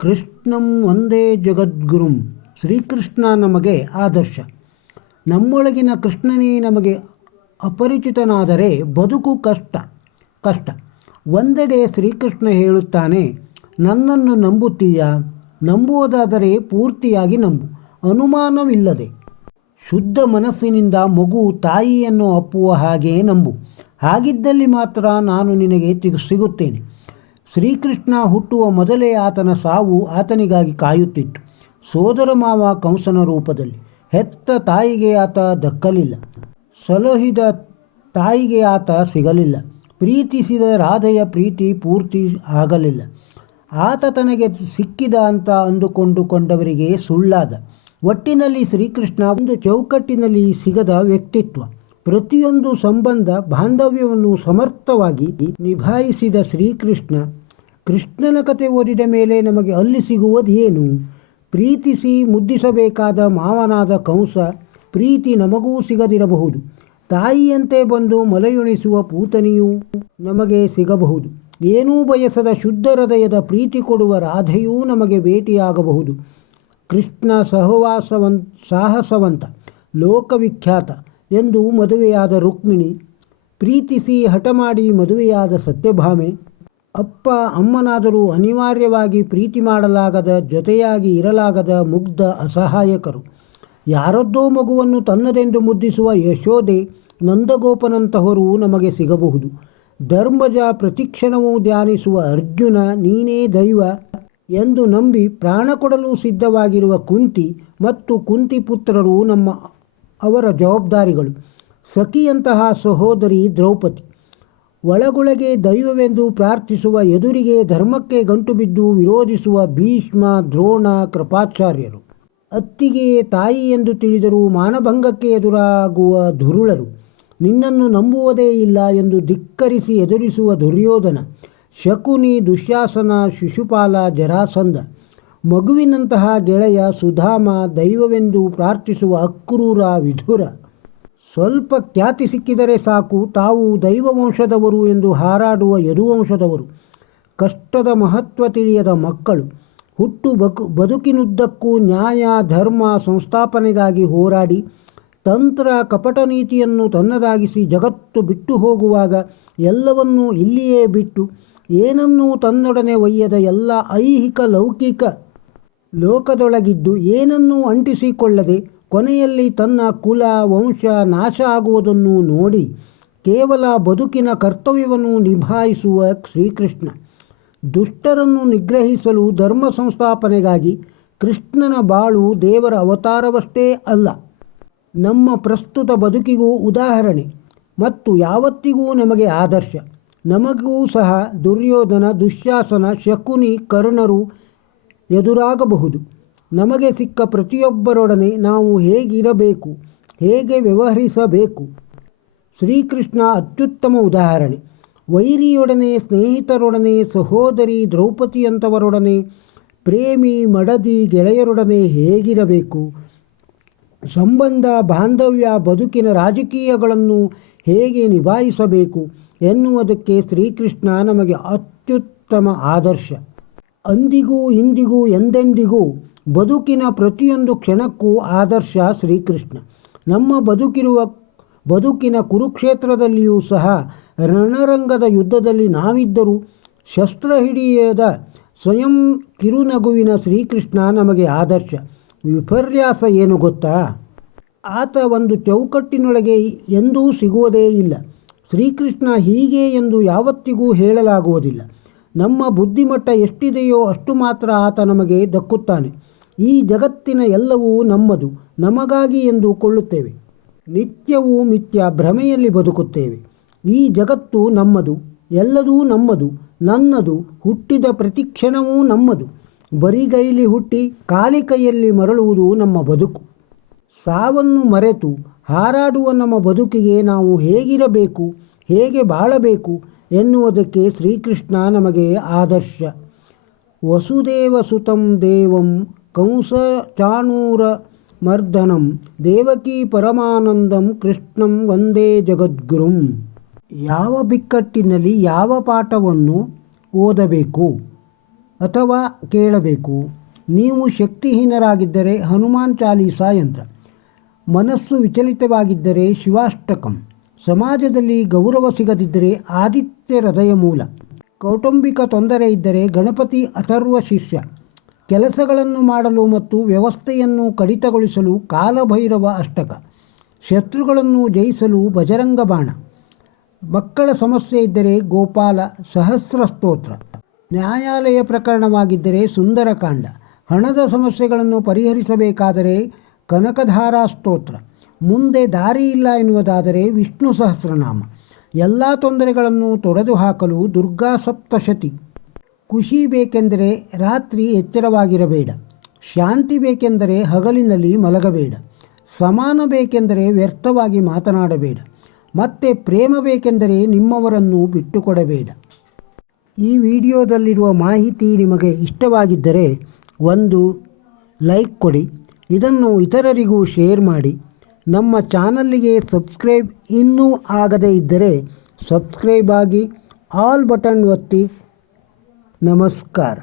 ಕೃಷ್ಣಂ ವಂದೇ ಜಗದ್ಗುರುಂ. ಶ್ರೀಕೃಷ್ಣ ನಮಗೆ ಆದರ್ಶ. ನಮ್ಮೊಳಗಿನ ಕೃಷ್ಣನೇ ನಮಗೆ ಅಪರಿಚಿತನಾದರೆ ಬದುಕು ಕಷ್ಟ. ಒಂದೆಡೆ ಶ್ರೀಕೃಷ್ಣ ಹೇಳುತ್ತಾನೆ, ನನ್ನನ್ನು ನಂಬುತ್ತೀಯಾ? ನಂಬುವುದಾದರೆ ಪೂರ್ತಿಯಾಗಿ ನಂಬು, ಅನುಮಾನವಿಲ್ಲದೆ. ಶುದ್ಧ ಮನಸ್ಸಿನಿಂದ ಮಗು ತಾಯಿಯನ್ನು ಅಪ್ಪುವ ಹಾಗೆ ನಂಬು. ಹಾಗಿದ್ದಲ್ಲಿ ಮಾತ್ರ ನಾನು ನಿನಗೆ ಸಿಗುತ್ತೇನೆ. ಶ್ರೀಕೃಷ್ಣ ಹುಟ್ಟುವ ಮೊದಲೇ ಆತನ ಸಾವು ಆತನಿಗಾಗಿ ಕಾಯುತ್ತಿತ್ತು. ಸೋದರ ಮಾವ ಕಂಸನ ರೂಪದಲ್ಲಿ. ಹೆತ್ತ ತಾಯಿಗೆ ಆತ ದಕ್ಕಲಿಲ್ಲ, ಸಲಹಿದ ತಾಯಿಗೆ ಆತ ಸಿಗಲಿಲ್ಲ, ಪ್ರೀತಿಸಿದ ರಾಧೆಯ ಪ್ರೀತಿ ಪೂರ್ತಿ ಆಗಲಿಲ್ಲ. ಆತ ತನಗೆ ಸಿಕ್ಕಿದ ಅಂತ ಅಂದುಕೊಂಡವರಿಗೆ ಸುಳ್ಳಾದ. ಒಟ್ಟಿನಲ್ಲಿ ಶ್ರೀಕೃಷ್ಣ ಒಂದು ಚೌಕಟ್ಟಿನಲ್ಲಿ ಸಿಗದ ವ್ಯಕ್ತಿತ್ವ. ಪ್ರತಿಯೊಂದು ಸಂಬಂಧ ಬಾಂಧವ್ಯವನ್ನು ಸಮರ್ಥವಾಗಿ ನಿಭಾಯಿಸಿದ ಶ್ರೀಕೃಷ್ಣ. ಕೃಷ್ಣನ ಕತೆ ಓದಿದ ಮೇಲೆ ನಮಗೆ ಅಲ್ಲಿ ಸಿಗುವುದು ಏನು? ಪ್ರೀತಿಸಿ ಮುದ್ದಿಸಬೇಕಾದ ಮಾವನಾದ ಕಂಸ ಪ್ರೀತಿ ನಮಗೂ ಸಿಗದಿರಬಹುದು. ತಾಯಿಯಂತೆ ಬಂದು ಮಲೆಯುಣಿಸುವ ಪೂತನಿಯೂ ನಮಗೆ ಸಿಗಬಹುದು. ಏನೂ ಬಯಸದ ಶುದ್ಧ ಹೃದಯದ ಪ್ರೀತಿ ಕೊಡುವ ರಾಧೆಯೂ ನಮಗೆ ಭೇಟಿಯಾಗಬಹುದು. ಕೃಷ್ಣ ಸಾಹಸವಂತ, ಲೋಕವಿಖ್ಯಾತ ಎಂದು ಮದುವೆಯಾದ ರುಕ್ಮಿಣಿ, ಪ್ರೀತಿಸಿ ಹಠಮಾಡಿ ಮದುವೆಯಾದ ಸತ್ಯಭಾಮೆ, ಅಪ್ಪ ಅಮ್ಮನಾದರೂ ಅನಿವಾರ್ಯವಾಗಿ ಪ್ರೀತಿ ಮಾಡಲಾಗದ, ಜೊತೆಯಾಗಿ ಇರಲಾಗದ ಮುಗ್ಧ ಅಸಹಾಯಕರು, ಯಾರದ್ದೋ ಮಗುವನ್ನು ತನ್ನದೆಂದು ಮುದ್ದಿಸುವ ಯಶೋದೆ, ನಂದಗೋಪನಂತಹವರು ನಮಗೆ ಸಿಗಬಹುದು. ಧರ್ಮಜ ಪ್ರತಿಕ್ಷಣವೂ ಧ್ಯಾನಿಸುವ ಅರ್ಜುನ, ನೀನೇ ದೈವ ಎಂದು ನಂಬಿ ಪ್ರಾಣ ಕೊಡಲು ಸಿದ್ಧವಾಗಿರುವ ಕುಂತಿ ಮತ್ತು ಕುಂತಿ ಪುತ್ರರು ಅವರ ಜವಾಬ್ದಾರಿಗಳು. ಸಖಿಯಂತಹ ಸಹೋದರಿ ದ್ರೌಪದಿ, ಒಳಗೊಳಗೆ ದೈವವೆಂದು ಪ್ರಾರ್ಥಿಸುವ, ಎದುರಿಗೆ ಧರ್ಮಕ್ಕೆ ಗಂಟು ಬಿದ್ದು ವಿರೋಧಿಸುವ ಭೀಷ್ಮ, ದ್ರೋಣ, ಕೃಪಾಚಾರ್ಯರು. ಅತ್ತಿಗೆ ತಾಯಿ ಎಂದು ತಿಳಿದರೂ ಮಾನಭಂಗಕ್ಕೆ ಎದುರಾಗುವ ದುರುಳರು. ನಿನ್ನನ್ನು ನಂಬುವುದೇ ಇಲ್ಲ ಎಂದು ಧಿಕ್ಕರಿಸಿ ಎದುರಿಸುವ ದುರ್ಯೋಧನ, ಶಕುನಿ, ದುಶ್ಯಾಸನ, ಶಿಶುಪಾಲ, ಜರಾಸಂಧ. ಮಗುವಿನಂತಹ ಗೆಳೆಯ ಸುಧಾಮ, ದೈವವೆಂದು ಪ್ರಾರ್ಥಿಸುವ ಅಕ್ರೂರ, ವಿಧುರ. ಸ್ವಲ್ಪ ಖ್ಯಾತಿ ಸಿಕ್ಕಿದರೆ ಸಾಕು, ತಾವು ದೈವವಂಶದವರು ಎಂದು ಹಾರಾಡುವ ಯದುವಂಶದವರು. ಕಷ್ಟದ ಮಹತ್ವ ತಿಳಿಯದ ಮಕ್ಕಳು. ಬದುಕಿನುದ್ದಕ್ಕೂ ನ್ಯಾಯ ಧರ್ಮ ಸಂಸ್ಥಾಪನೆಗಾಗಿ ಹೋರಾಡಿ ತಂತ್ರ ಕಪಟ ನೀತಿಯನ್ನು ತನ್ನದಾಗಿಸಿ ಜಗತ್ತು ಬಿಟ್ಟು ಹೋಗುವಾಗ ಎಲ್ಲವನ್ನೂ ಇಲ್ಲಿಯೇ ಬಿಟ್ಟು, ಏನನ್ನೂ ತನ್ನೊಡನೆ ಒಯ್ಯದ ಎಲ್ಲ ಐಹಿಕ ಲೌಕಿಕ ಲೋಕದೊಳಗಿದ್ದು ಏನನ್ನೂ ಅಂಟಿಸಿಕೊಳ್ಳದೆ ಕೊನೆಯಲ್ಲಿ ತನ್ನ ಕುಲ ವಂಶ ನಾಶ ಆಗುವುದನ್ನು ನೋಡಿ ಕೇವಲ ಬದುಕಿನ ಕರ್ತವ್ಯವನ್ನು ನಿಭಾಯಿಸುವ ಶ್ರೀಕೃಷ್ಣ. ದುಷ್ಟರನ್ನು ನಿಗ್ರಹಿಸಲು ಧರ್ಮ ಸಂಸ್ಥಾಪನೆಗಾಗಿ ಕೃಷ್ಣನ ಬಾಳು ದೇವರ ಅವತಾರವಷ್ಟೇ ಅಲ್ಲ, ನಮ್ಮ ಪ್ರಸ್ತುತ ಬದುಕಿಗೂ ಉದಾಹರಣೆ ಮತ್ತು ಯಾವತ್ತಿಗೂ ನಮಗೆ ಆದರ್ಶ. ನಮಗೂ ಸಹ ದುರ್ಯೋಧನ, ದುಶ್ಯಾಸನ, ಶಕುನಿ, ಕರ್ಣರು ಎದುರಾಗಬಹುದು. ನಮಗೆ ಸಿಕ್ಕ ಪ್ರತಿಯೊಬ್ಬರೊಡನೆ ನಾವು ಹೇಗಿರಬೇಕು, ಹೇಗೆ ವ್ಯವಹರಿಸಬೇಕು? ಶ್ರೀಕೃಷ್ಣ ಅತ್ಯುತ್ತಮ ಉದಾಹರಣೆ. ವೈರಿಯೊಡನೆ, ಸ್ನೇಹಿತರೊಡನೆ, ಸಹೋದರಿ ದ್ರೌಪದಿಯಂಥವರೊಡನೆ, ಪ್ರೇಮಿ ಮಡದಿ ಗೆಳೆಯರೊಡನೆ ಹೇಗಿರಬೇಕು? ಸಂಬಂಧ ಬಾಂಧವ್ಯ, ಬದುಕಿನ ರಾಜಕೀಯಗಳನ್ನು ಹೇಗೆ ನಿಭಾಯಿಸಬೇಕು ಎನ್ನುವುದಕ್ಕೆ ಶ್ರೀಕೃಷ್ಣ ನಮಗೆ ಅತ್ಯುತ್ತಮ ಆದರ್ಶ. ಅಂದಿಗೂ ಇಂದಿಗೂ ಎಂದೆಂದಿಗೂ ಬದುಕಿನ ಪ್ರತಿಯೊಂದು ಕ್ಷಣಕ್ಕೂ ಆದರ್ಶ ಶ್ರೀಕೃಷ್ಣ. ನಮ್ಮ ಬದುಕಿನ ಕುರುಕ್ಷೇತ್ರದಲ್ಲಿಯೂ ಸಹ ರಣರಂಗದ ಯುದ್ಧದಲ್ಲಿ ನಾವಿದ್ದರೂ ಶಸ್ತ್ರ ಹಿಡಿಯದ ಸ್ವಯಂ ಕಿರುನಗುವಿನ ಶ್ರೀಕೃಷ್ಣ ನಮಗೆ ಆದರ್ಶ. ವಿಪರ್ಯಾಸ ಏನು ಗೊತ್ತಾ? ಆತ ಒಂದು ಚೌಕಟ್ಟಿನೊಳಗೆ ಎಂದೂ ಸಿಗುವುದೇ ಇಲ್ಲ. ಶ್ರೀಕೃಷ್ಣ ಹೀಗೆ ಎಂದು ಯಾವತ್ತಿಗೂ ಹೇಳಲಾಗುವುದಿಲ್ಲ. ನಮ್ಮ ಬುದ್ಧಿಮಟ್ಟ ಎಷ್ಟಿದೆಯೋ ಅಷ್ಟು ಮಾತ್ರ ಆತ ನಮಗೆ ದಕ್ಕುತ್ತಾನೆ. ಈ ಜಗತ್ತಿನ ಎಲ್ಲವೂ ನಮ್ಮದು, ನಮಗಾಗಿ ಎಂದು ಕೊಳ್ಳುತ್ತೇವೆ. ನಿತ್ಯವೂ ಮಿಥ್ಯ ಭ್ರಮೆಯಲ್ಲಿ ಬದುಕುತ್ತೇವೆ. ಈ ಜಗತ್ತು ನಮ್ಮದು, ಎಲ್ಲದೂ ನಮ್ಮದು, ನನ್ನದು, ಹುಟ್ಟಿದ ಪ್ರತಿಕ್ಷಣವೂ ನಮ್ಮದು. ಬರಿಗೈಲಿ ಹುಟ್ಟಿ ಖಾಲಿ ಕೈಯಲ್ಲಿ ಮರಳುವುದು ನಮ್ಮ ಬದುಕು. ಸಾವನ್ನು ಮರೆತು ಹಾರಾಡುವ ನಮ್ಮ ಬದುಕಿಗೆ ನಾವು ಹೇಗಿರಬೇಕು, ಹೇಗೆ ಬಾಳಬೇಕು ಎನ್ನುವುದಕ್ಕೆ ಶ್ರೀಕೃಷ್ಣ ನಮಗೆ ಆದರ್ಶ. ವಸುದೇವ ಸುತಂ ದೇವಂ ಕಂಸ ಚಾಣೂರ ಮರ್ದನಂ ದೇವಕೀ ಪರಮಾನಂದಂ ಕೃಷ್ಣಂ ವಂದೇ ಜಗದ್ಗುರುಂ. ಯಾವ ಬಿಕ್ಕಟ್ಟಿನಲ್ಲಿ ಯಾವ ಪಾಠವನ್ನು ಓದಬೇಕು, ಅಥವಾ ಕೇಳಬೇಕು. ನೀವು ಶಕ್ತಿಹೀನರಾಗಿದ್ದರೆ ಹನುಮಾನ್ ಚಾಲೀಸಾ ಯಂತ್ರ. ಮನಸ್ಸು ವಿಚಲಿತವಾಗಿದ್ದರೆ ಶಿವಾಷ್ಟಕಂ. ಸಮಾಜದಲ್ಲಿ ಗೌರವ ಸಿಗದಿದ್ದರೆ ಆದಿತ್ಯ ಹೃದಯ ಮೂಲ. ಕೌಟುಂಬಿಕ ತೊಂದರೆ ಇದ್ದರೆ ಗಣಪತಿ ಅಥರ್ವ ಶಿಷ್ಯ. ಕೆಲಸಗಳನ್ನು ಮಾಡಲು ಮತ್ತು ವ್ಯವಸ್ಥೆಯನ್ನು ಕಡಿತಗೊಳಿಸಲು ಕಾಲಭೈರವ ಅಷ್ಟಕ. ಶತ್ರುಗಳನ್ನು ಜಯಿಸಲು ಬಜರಂಗ ಬಾಣ. ಮಕ್ಕಳ ಸಮಸ್ಯೆ ಇದ್ದರೆ ಗೋಪಾಲ ಸಹಸ್ರ ಸ್ತೋತ್ರ. ನ್ಯಾಯಾಲಯ ಪ್ರಕರಣವಾಗಿದ್ದರೆ ಸುಂದರಕಾಂಡ. ಹಣದ ಸಮಸ್ಯೆಗಳನ್ನು ಪರಿಹರಿಸಬೇಕಾದರೆ ಕನಕಧಾರಾ ಸ್ತೋತ್ರ. ಮುಂದೆ ದಾರಿ ಇಲ್ಲ ಎನ್ನುವುದಾದರೆ ವಿಷ್ಣು ಸಹಸ್ರನಾಮ. ಎಲ್ಲ ತೊಂದರೆಗಳನ್ನು ತೊಡೆದು ಹಾಕಲು ದುರ್ಗಾ ಸಪ್ತಶತಿ. ಖುಷಿ ಬೇಕೆಂದರೆ ರಾತ್ರಿ ಎಚ್ಚರವಾಗಿರಬೇಡ. ಶಾಂತಿ ಬೇಕೆಂದರೆ ಹಗಲಿನಲ್ಲಿ ಮಲಗಬೇಡ. ಸಮಾನ ಬೇಕೆಂದರೆ ವ್ಯರ್ಥವಾಗಿ ಮಾತನಾಡಬೇಡ. ಮತ್ತೆ ಪ್ರೇಮ ಬೇಕೆಂದರೆ ನಿಮ್ಮವರನ್ನು ಬಿಟ್ಟುಕೊಡಬೇಡ. ಈ ವಿಡಿಯೋದಲ್ಲಿರುವ ಮಾಹಿತಿ ನಿಮಗೆ ಇಷ್ಟವಾಗಿದ್ದರೆ ಒಂದು ಲೈಕ್ ಕೊಡಿ. ಇದನ್ನು ಇತರರಿಗೂ ಶೇರ್ ಮಾಡಿ. ನಮ್ಮ ಚಾನಲ್ಲಿಗೆ ಸಬ್ಸ್ಕ್ರೈಬ್ ಇನ್ನೂ ಆಗದೇ ಇದ್ದರೆ ಸಬ್ಸ್ಕ್ರೈಬ್ ಆಗಿ, ಆಲ್ ಬಟನ್ ಒತ್ತಿ. ನಮಸ್ಕಾರ.